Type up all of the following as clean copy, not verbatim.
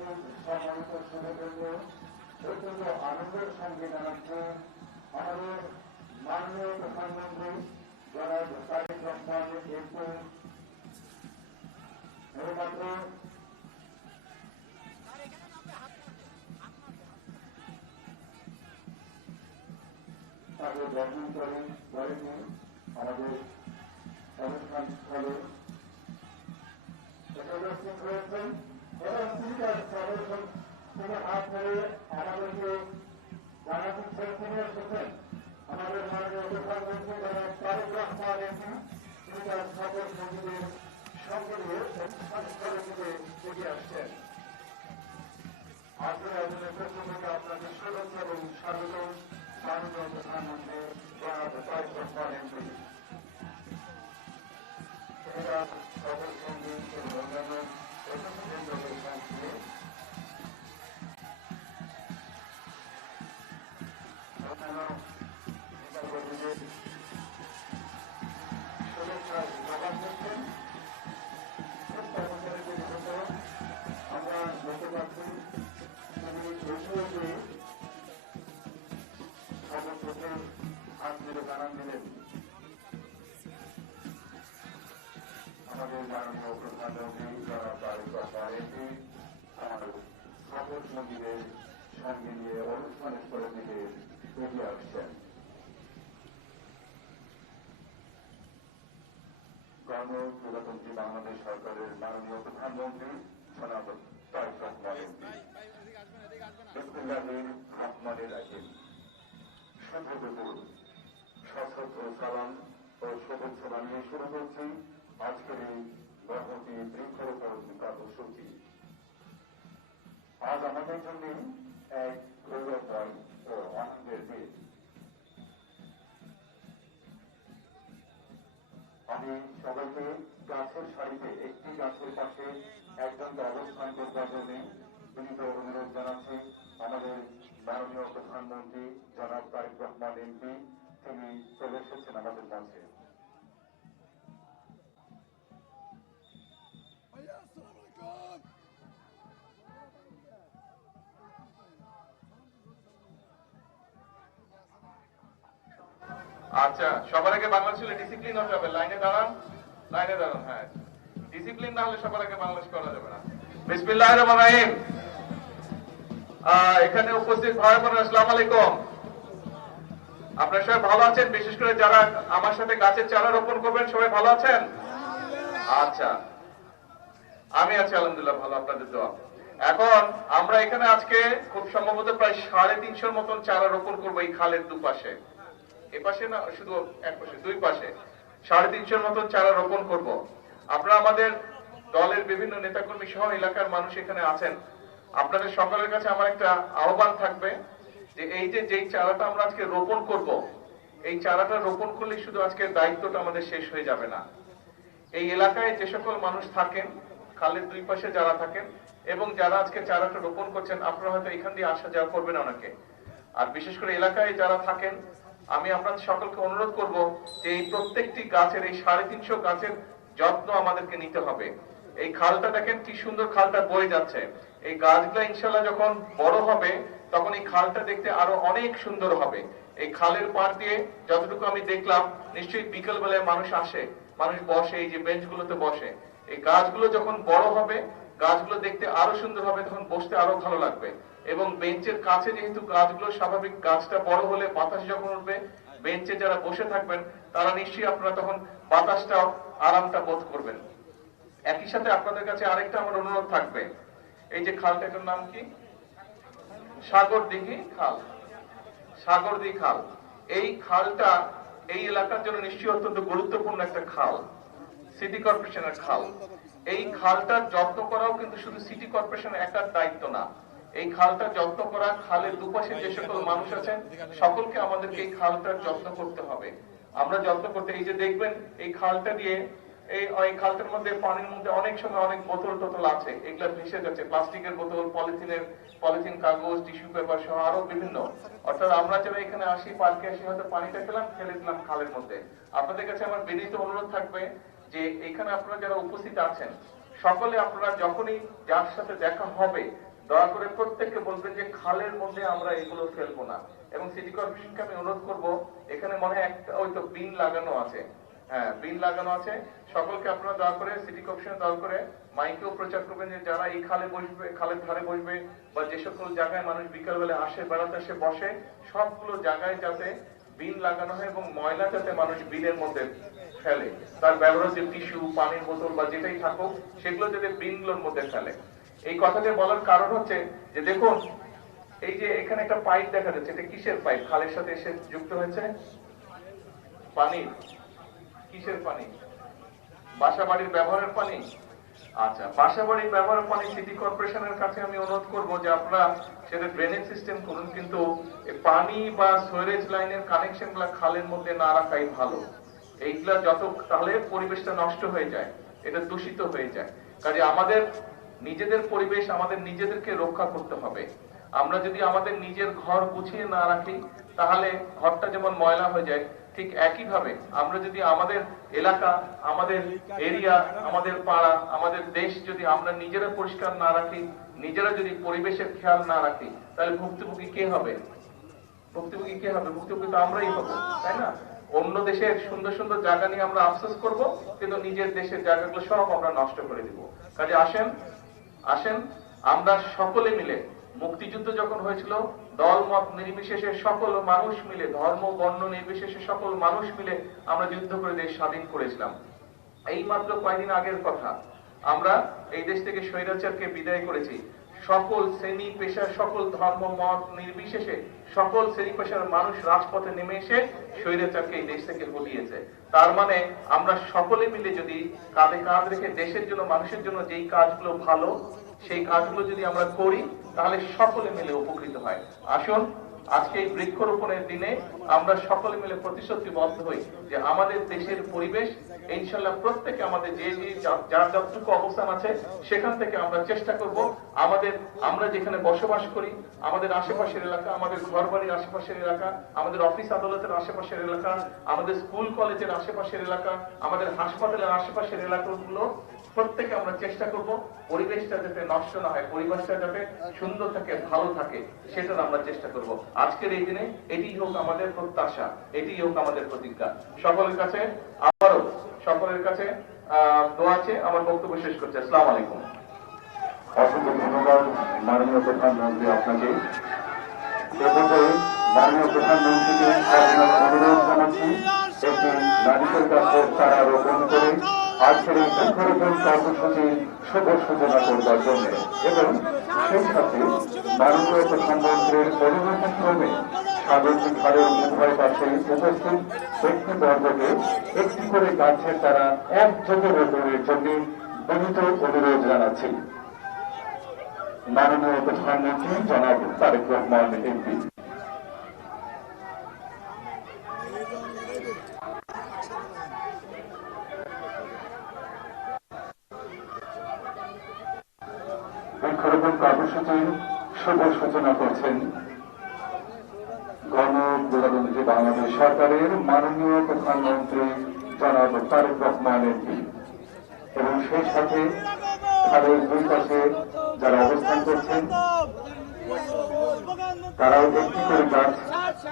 উপস্থিত সম্মানিত সুধীবৃন্দ, অত্যন্ত আনন্দের সঙ্গে জানাচ্ছি আমাদের মাননীয় প্রধানমন্ত্রী জনাব তারেক রহমান একটু এইমাত্র তাকে গ্রহণ করেনি আমাদের অনুষ্ঠান স্থলে উপস্থিত রয়েছেন এবং তিনি তার প্রদর্শন থেকে হাত ধরে আমাদেরকে জানা দিচ্ছেন তিনি এসেছেন আমাদের মাননীয় প্রধানমন্ত্রী জনাব তারেক রহমান তিনি তার সকল সঙ্গীদের সঙ্গে নিয়ে অনুষ্ঠানস্থলে থেকে এগিয়ে আসছেন। আজকে আমাদের পক্ষ থেকে আপনাদের শুভেচ্ছা এবং স্বাগত মাননীয় প্রধানমন্ত্রী জনাব তারেক রহমান সকল সঙ্গী এবং অন্যান্য অতিথিবৃন্দদের সঙ্গে শুভেচ্ছা জবাব দিচ্ছেন। আমরা দেখতে পাচ্ছি সর্বপ্রথে হাত ধরে জানান দিলেন আমাদের মাননীয় প্রধানমন্ত্রী জনাব তারেক রহমান আমার সকল সঙ্গীদের সঙ্গে নিয়ে অনুষ্ঠান স্থলের দিকে এগিয়ে আসছেন। গণপ্রজাতন্ত্রী বাংলাদেশ সরকারের মাননীয় প্রধানমন্ত্রী জনাব তারেক রহমান বিসমিল্লাহির রহমানির রহিম। শুভ দুপুর, সশস্ত্র সালাম ও শুভেচ্ছা জানিয়ে শুরু করছি আজকের এই মহতী বৃক্ষরোপণ কর্মসূচি। আজ আমাদের জন্য এক গৌরবময় ও আনন্দের দিন। আমি সবাইকে গাছের সারিতে একটি গাছের পাশে একজনকে অবস্থান করবার জন্য বিনীত অনুরোধ জানাচ্ছি। আমাদের মাননীয় প্রধানমন্ত্রী জনাব তারেক রহমান এমপি তিনি চলে এসেছেন আমাদের মাঝে। আচ্ছা, সবার আগে বাংলাদেশে ডিসিপ্লিন হতে হবে। লাইনে দাঁড়ান, হ্যাঁ, ডিসিপ্লিন না হলে সবার আগে বাংলাদেশ করা যাবে না। বিসমিল্লাহির রহমানির রহিম। এখানে উপস্থিত ভাই বোনেরা আসসালামু আলাইকুম। আপনারা সবাই ভালো আছেন? বিশেষ করে যারা আমার সাথে গাছের চারা রোপণ করবেন সবাই ভালো আছেন? আচ্ছা, আমি আছি আলহামদুলিল্লাহ ভালো, আপনাদের দোয়া। এখন আমরা এখানে আজকে খুব সম্ভবত প্রায় 350 মতন চারা রোপণ করবো এই খালের দুপাশে। এপাশে না, শুধু এক পাশে, দুই পাশে 350 মতন চারা রোপণ করব। আপনারা আমাদের দলের বিভিন্ন নেতাকর্মী সহ এলাকার মানুষ এখানে আছেন। আপনাদের সকলের কাছে আমার একটা আহ্বান থাকবে যে এই যেই চারাটা আমরা আজকে রোপণ করব, এই চারাটা রোপণ করলে শুধু আজকের দায়িত্বটা আমাদের শেষ হয়ে যাবে না। এই এলাকায় যে সকল মানুষ থাকেন, খালের দুই পাশে যারা থাকেন এবং যারা আজকে চারাটা রোপণ করছেন, আপনারা হয়তো এখান দিয়ে আসা যাওয়া করবেন অনেকে। আর বিশেষ করে এলাকায় যারা থাকেন, আমি আপনাদের সকলকে অনুরোধ করব যে এই প্রত্যেকটি গাছের, এই 350 গাছের যত্ন আমাদেরকে নিতে হবে। এই খালটা দেখেন কি সুন্দর, খালটা বয়ে যাচ্ছে। এই গাছগুলো ইনশাল্লাহ যখন বড় হবে তখন এই খালটা দেখতে আরো অনেক সুন্দর হবে। এই খালের পাড় দিয়ে যতটুকু আমি দেখলাম, নিশ্চয়ই বিকেল বেলায় মানুষ আসে, মানুষ বসে, এই যে বেঞ্চগুলোতে বসে। এই গাছগুলো যখন বড় হবে, গাছগুলো দেখতে আরো সুন্দর হবে, তখন বসতে আরো ভালো লাগবে। এবং বেঞ্চের কাছে যেহেতু গাছগুলো স্বাভাবিক, গাছটা বড় হলে বাতাস যখন উঠবে, বেঞ্চে যারা বসে থাকবেন তারা নিশ্চয়ই আপনারা তখন বাতাসটাও আরামটা বোধ করবেন। একই সাথে আপনাদের কাছে আরেকটা আমার অনুরোধ থাকবে, এই যে খালটার নাম কি? সাগরদিঘি খাল। সাগরদিঘি খাল, এই খালটা এই এলাকার জন্য নিশ্চয়ই অত্যন্ত গুরুত্বপূর্ণ একটা খাল, সিটি কর্পোরেশনের খাল। এই খালটার যত্ন করাও কিন্তু শুধু সিটি কর্পোরেশনের একার দায়িত্ব না। এই খালটার যত্ন করা, খালের দুপাশে যে সকল মানুষ আছেন সকলকে আমাদেরকে এই খালটার যত্ন করতে হবে। আমরা যত্ন করতে, এই যে দেখবেন এই খালটা দিয়ে, এই খালটার মধ্যে পানির মধ্যে অনেক সময় অনেক বোতল টোতল আছে, এগুলা ভেসে যাচ্ছে, প্লাস্টিকের বোতল, পলিথিন, কাগজ, টিস্যু পেপার সহ আরো বিভিন্ন। অর্থাৎ আমরা যারা এখানে আসি, পার্কে আসি, হয়তো পানিটা খেলাম, ফেলে দিলাম খালের মধ্যে। আপনাদের কাছে আমার বিনীত অনুরোধ থাকবে যে এখানে আপনারা যারা উপস্থিত আছেন সকলে, আপনারা যখনই যার সাথে দেখা হবে দয়া করে প্রত্যেককে বলবেন যে খালের মধ্যে আমরা এগুলো ফেলবো না। এবং সিটি কর্পোরেশনকে আমি অনুরোধ করব, এখানে মনে হয় একটা ওই তো বিন লাগানো আছে, হ্যাঁ বিন লাগানো আছে, সকলকে আপনারা দয়া করে সিটি কর্পোরেশন দয়া করে মাইকেও প্রচার করবেন যে যারা এই খালে বসবে, খালের ধারে বসবে, বা যে সকল জায়গায় মানুষ বিকালবেলা আসে, বেড়াতে আসে, বসে, সবগুলো জায়গায় যাতে বিন লাগানো হয় এবং ময়লা যাতে মানুষ বিনের মধ্যে ফেলে, তার ব্যবহৃত যে টিস্যু, পানির বোতল বা যেটাই থাকুক সেগুলো যাতে বিনগুলোর মধ্যে ফেলে। এই কথাটা বলার কারণ হচ্ছে যে দেখুন, এই যে এখানে একটা পাইপ দেখা যাচ্ছে, এটা কিসের পাইপ? খালের সাথে এসে যুক্ত হয়েছে পানি। কিসের পানি? বাসা বাড়ির ব্যবহারের পানি। আচ্ছা, বাসা বাড়ির ব্যবহারের পানি সিটি কর্পোরেশনের কাছে আমি অনুরোধ করব যে আপনারা সেটা ড্রেনেজ সিস্টেম করুন, কিন্তু পানি বা সুয়ারেজ লাইনের কানেকশন গুলা খালের মধ্যে না রাখাই ভালো। এইগুলা যত, তাহলে পরিবেশটা নষ্ট হয়ে যায়, এটা দূষিত হয়ে যায়। কাজে আমাদের নিজেদের পরিবেশ আমাদের নিজেদেরকে রক্ষা করতে হবে। আমরা যদি আমাদের নিজের ঘর গুছিয়ে না রাখি, তাহলে ঘরটা যেমন ময়লা হয়ে যায়, ঠিক একই ভাবে আমরা যদি আমাদের এলাকা, আমাদের এরিয়া, আমাদের পাড়া, আমাদের দেশ যদি আমরা নিজেরা পরিষ্কার না রাখি, নিজেরা যদি পরিবেশের খেয়াল না রাখি, তাহলে ভুক্তভোগী কে হবে? ভুক্তভোগী কে হবে? ভুক্তভোগী তো আমরাই হবো, তাই না? অন্য দেশের সুন্দর সুন্দর জায়গা নিয়ে আমরা আফসোস করব, কিন্তু নিজের দেশের জায়গাগুলো সব আমরা নষ্ট করে দিব। কাজে আসেন আসেন আমরা সকলে মিলে, মুক্তিযুদ্ধ যখন হয়েছিল দল মত নির্বিশেষে সকল মানুষ মিলে, ধর্ম বর্ণ নির্বিশেষে সকল মানুষ মিলে আমরা যুদ্ধ করে দেশ স্বাধীন করেছিলাম। এই মাত্র কয়েকদিন আগের কথা, আমরা এই দেশ থেকে স্বৈরাচারকে বিদায় করেছি। সকল শ্রেণী পেশা, সকল ধর্ম মত নির্বিশেষে সকল শ্রেণী পেশার মানুষ রাজপথে নেমে এসে স্বৈরাচারকে এই দেশ থেকে হটিয়েছে। তার মানে আমরা সকলে মিলে যদি কাঁধে কাঁধ রেখে দেশের জন্য, মানুষের জন্য যেই কাজগুলো ভালো, সেই কাজগুলো যদি আমরা করি, তাহলে সকলে মিলে উপকৃত হয়। আসুন আজকে এই বৃক্ষরোপণের দিনে আমরা সকলে মিলে প্রতিশ্রুতিবদ্ধ হই যে আমাদের দেশের পরিবেশ ইনশাল্লাহ প্রত্যেকে আমাদের যে যার যতটুকু অবস্থান আছে সেখান থেকে আমরা চেষ্টা করব আমরা যেখানে বসবাস করি, আমাদের আশেপাশের এলাকা, আমাদের ঘর বাড়ির আশেপাশের এলাকা, আমাদের অফিস আদালতের আশেপাশের এলাকা, আমাদের স্কুল কলেজের আশেপাশের এলাকা, আমাদের হাসপাতালের আশেপাশের এলাকাগুলো প্রত্যেকে আমরা চেষ্টা করব পরিবেশটা যাতে নষ্ট না হয়, পরিবেশটা যাতে সুন্দর থাকে, ভালো থাকে, সেটার আমরা চেষ্টা করব। আজকের এই দিনে এটি হোক আমাদের প্রত্যাশা, এটি হোক আমাদের প্রতিজ্ঞা। সকলের কাছে আবারও সকলের কাছে দোয়া আছে। আমার বক্তব্য শেষ করছি। আসসালামু আলাইকুম। অসংখ্য ধন্যবাদ মাননীয় প্রধানমন্ত্রী আপনাকে। মাননীয় প্রধানমন্ত্রীকে অনুরোধ জানাচ্ছি একটি নারিকেল গাছের চারা রোপণ করে আজকের এই বৃক্ষরোপণ কর্মসূচির শুভ সূচনা করবার জন্য, এবং সেই সাথে মাননীয় প্রধানমন্ত্রীর অনুমতিক্রমে সাগরী খালের উভয় পাশে উপস্থিত ব্যক্তিবর্গকে একটি করে গাছের চারা একযোগে রোপণের জন্য বিনীত অনুরোধ জানাচ্ছি। মাননীয় প্রধানমন্ত্রী জনাব তারেক রহমান এমপি। বৃক্ষরোপণ কর্মসূচির শুভ সূচনা করছেন গণপ্রজাতন্ত্রী বাংলাদেশ সরকারের মাননীয় প্রধানমন্ত্রী জনাব তারেক রহমান এমপি, এবং সেই সাথে খালের দুই পাশে যারা অবস্থান করছেন তারাও একটি করে গাছ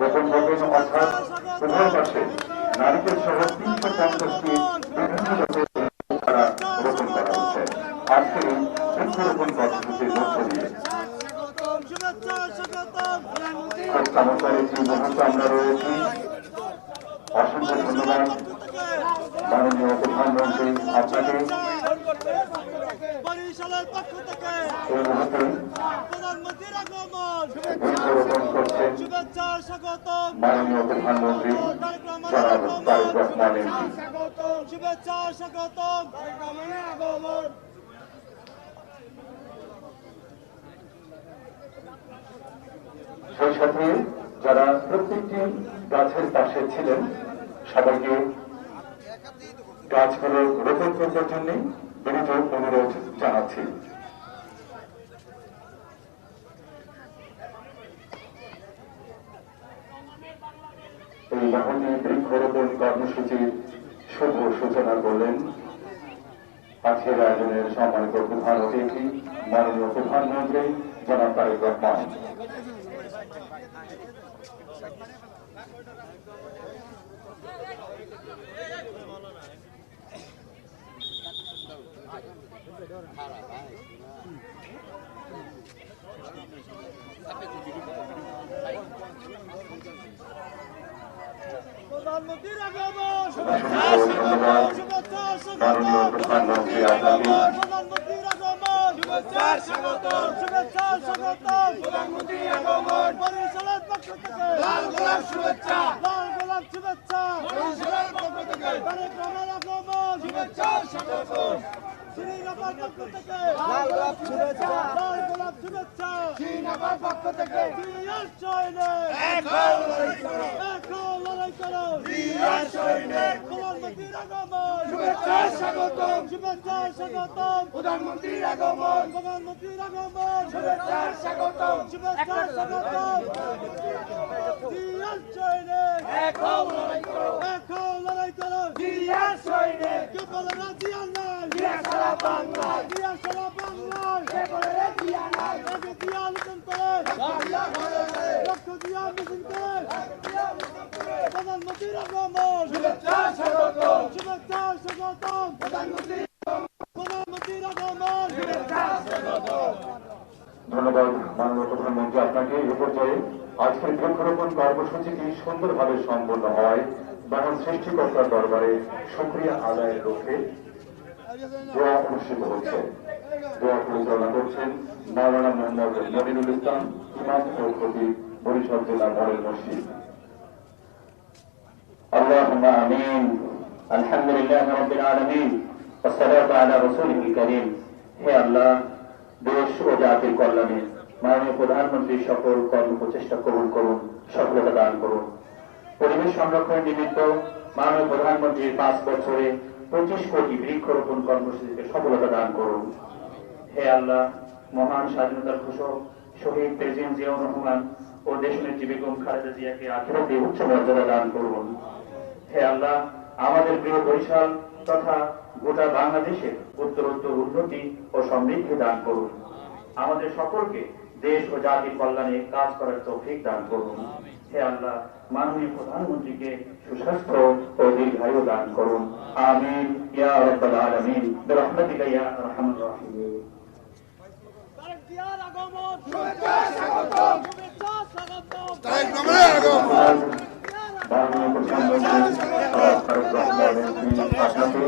রোপণ করবেন, অর্থাৎ উভয় পাশে নারিকেল সহ 350টি বিভিন্ন জাতের চারা রোপণ করা হচ্ছে আজকের এই বৃক্ষরোপণ কর্মসূচির মধ্য দিয়ে। খুব চমৎকার একটি মুহূর্তে আমরা রয়েছি। অসংখ্য ধন্যবাদ মাননীয় প্রধানমন্ত্রী আপনাকে। এই মুহূর্তে বৃক্ষরোপণ করছেন মাননীয় প্রধানমন্ত্রী জনাব তারেক রহমান এমপি। সেই সাথে যারা প্রত্যেকটি গাছের পাশে ছিলেন সবাইকে গাছগুলো রোপণ করবার জন্য বিনীত অনুরোধ জানাচ্ছি। এই মহতী বৃক্ষরোপণ কর্মসূচির শুভ সূচনা করলেন আজকের আয়োজনের সম্মানিত প্রধান অতিথি মাননীয় প্রধানমন্ত্রী জনাব তারেক রহমান। প্রধানমন্ত্রীর আগমন মাননীয় প্রধানমন্ত্রী আপনাকে প্রধানমন্ত্রীর আগমন শুভেচ্ছা স্বাগতম শুভেচ্ছা স্বাগতম প্রধানমন্ত্রীর আগমন বরিশালের পক্ষ থেকে লাল গোলাপ শুভেচ্ছা লাল গোলাপ শুভেচ্ছা বরিশালের পক্ষ থেকে তারেক রহমানের আগমন শুভেচ্ছা স্বাগতম শ্রীনগর পক্ষ থেকে লাল গোলাপ শুভেচ্ছা লাল গোলাপ শুভেচ্ছা শ্রীনগর পক্ষ থেকে জিয়ার সৈনিক এখন লড়াই করো জিয়ার সৈনিক প্রধানমন্ত্রীর আগমন শুভেচ্ছা স্বাগতম শুভেচ্ছা স্বাগতম প্রধানমন্ত্রীর আগমন প্রধানমন্ত্রীর আগমন শুভেচ্ছা স্বাগতম শুভেচ্ছা স্বাগতম জিয়ার সৈনিক এখন লড়াই করো জিয়ার সৈনিক কে বলে না জিয়া নাই জিয়া সারা বাংলায় জিয়া সারা বাংলায় কে বলে রে জিয়া নাই আগে জিয়া আলোচন করে জিয়া ঘরে লক্ষ জিয়া মিছিল করে প্রধানমন্ত্রীর আগমন শুভেচ্ছা স্বাগতম শুভেচ্ছা স্বাগতম প্রধানমন্ত্রীর আগমন শুভেচ্ছা স্বাগতম। ধন্যবাদ মাননীয় প্রধানমন্ত্রী আপনাকে। এ পর্যায়ে আজকের বৃক্ষরোপণ কর্মসূচিটি সুন্দরভাবে সম্পন্ন হয় মহান সৃষ্টিকর্তার দরবারে শুকরিয়া আদায়ের লক্ষ্যে দোয়া অনুষ্ঠিত হচ্ছে। দোয়া পরিচালনা করছেন মাওলানা মোহাম্মদ মনিরুল ইসলাম, ইমাম ও খতিব, বরিশাল জেলা মডেল মসজিদ। اللهم آمين الحمد لله رب العالمين والصلاة على رسوله الكريم। হে আল্লাহ, দেশ ও জাতির কল্যাণে মাননীয় প্রধানমন্ত্রীর সকল কর্মপ্রচেষ্টা কবুল করুন, সফলতা দান করুন। পরিবেশ সংরক্ষণের নিমিত্ত মাননীয় প্রধানমন্ত্রীর 5 বছরে 25 কোটি বৃক্ষরোপণ কর্মসূচিকে সফলতা দান করুন। হে আল্লাহ, মহান স্বাধীনতার ঘোষক শহীদ প্রেসিডেন্ট জিয়াউর রহমান ও দেশনেত্রী বেগম খালেদা জিয়াকে আখিরাতে উচ্চ মর্যাদা দান করুন। হে আল্লাহ, আমাদের প্রিয় বরিশাল তথা গোটা বাংলাদেশের উত্তরোত্তর উন্নতি ও সমৃদ্ধি দান করুন। আমাদের সকলকে দেশ ও জাতির কল্যাণে কাজ করার তৌফিক দান করুন। হে আল্লাহ, মাননীয় প্রধানমন্ত্রীকে সুস্বাস্থ্য ও দীর্ঘায়ু দান করুন। আমিন ইয়া রাব্বাল আলামিন বিরহমাতিকা ইয়া আরহামার রাহিমিন। তারেক জিয়ার আগমন শুভেচ্ছা স্বাগতম শুভেচ্ছা স্বাগতম তারেক রহমানের আগমন। মাননীয় প্রধানমন্ত্রী তারেক রহমানের আপনাকে,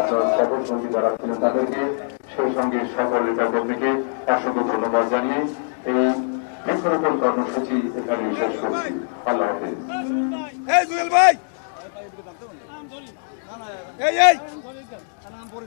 আপনার সকল সঙ্গী যারা ছিলেন তাদেরকে, সেই সঙ্গে সকল নেতা কর্মীকে অসংখ্য ধন্যবাদ জানিয়ে এই বৃক্ষরোপণ কর্মসূচি এখানে শেষ করছি। আল্লাহ হাফেজ। এই জুয়েল ভাই এই নাম পড়ে